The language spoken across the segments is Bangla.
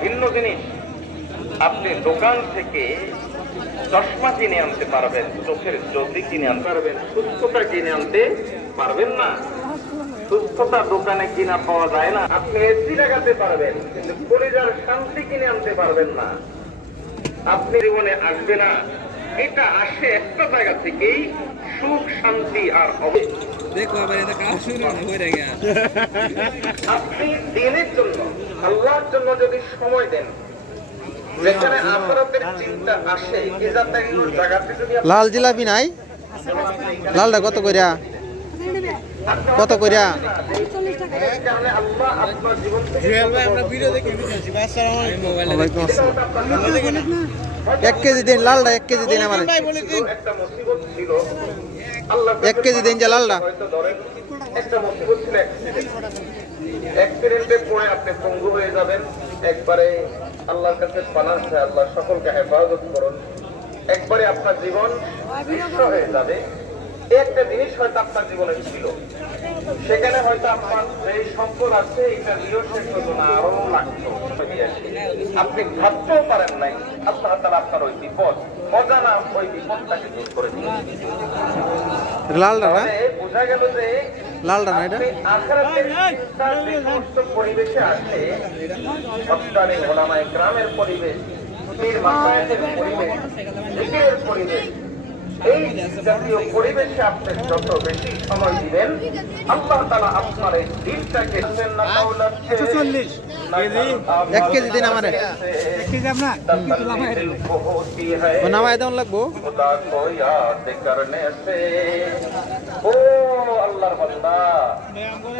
ভিন্ন জিনিস। আপনি দোকান থেকে চশমা কিনে আনতে পারবেন, চোখের জ্যোতি কিনে আনতে পারবেন, সুস্থতা কিনে আনতে পারবেন না। সুস্থতা দোকানে কিনা পাওয়া যায় না, আপনি এসি লাগাতে পারবেন, কিন্তু পরিবার শান্তি কিনে আনতে পারবেন না। আপনি জীবনে আসবে না। এটা আসে একটা জায়গা থেকেই সুখ, শান্তি আর হবে দেখো আবার এটা কাজ শুরু? হয়ে গেছে। আপনি দিনের জন্য আল্লাহর জন্য যদি সময় দেন যেখানে আখরাতের চিন্তা আসে এই জাতীয় জায়গাতে যদি লাল জিলাপি নাই? লালটা কত কইরা? কত কইরা? এক কেজি দিন লালটা এক কেজি দিন আমার। এক কেজি দিন যে লালটা অ্যাক্সিডেন্টে পড়ে আপনি পঙ্গু হয়ে যাবেন একবারে আল্লাহর কাছে আল্লাহ সকলকে হেফাজত করুন। একবারে আপনার জীবন হয়ে যাবে। একটা জিনিস হয়তো আপনার জীবনে ছিল। সেখানে হয়তো আপনার যে সম্পদ আছে এটা নিয়েও শেষ হতো না আরও লাগতো। আপনি ভাবতেও পারেন নাই আল্লাহ তালা আপনার ওই বিপদ অজানা ওই বিপদটাকে দূর করে দিয়েছেন লালটা না বোঝা গেল যে লালটা না এটা। পরিবেশে ওলামায়ে গ্রামের পরিবেশ পরিবেশ পরিবেশ এই জাতীয় পরিবেশে আপনি যত বেশি সময় দিবেন আল্লাহ তালা আপনার এই দিনটাকে না চল্লিশ এক কেজি দিন আমার। এক কেজি আপনার? নামায় দেওয়ান লাগবো। ও আল্লাহর বান্দা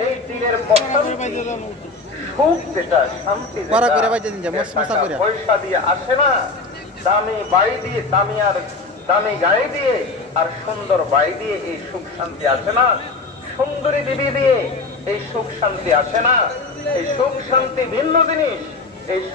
এই দিনের সুখ যেটা শান্তি করে বাইজে দিন যা মস্ত করে। পয়সা দিয়ে আসে না। দামি বাড়ি দিয়ে দামি আর দামি গায়ে দিয়ে আর সুন্দর বাই দিয়ে এই সুখ শান্তি আছে না? সুন্দরী বিবি দিয়ে এই সুখ শান্তি আছে না? এই সুখ শান্তি ভিন্ন জিনিস, এই সুখ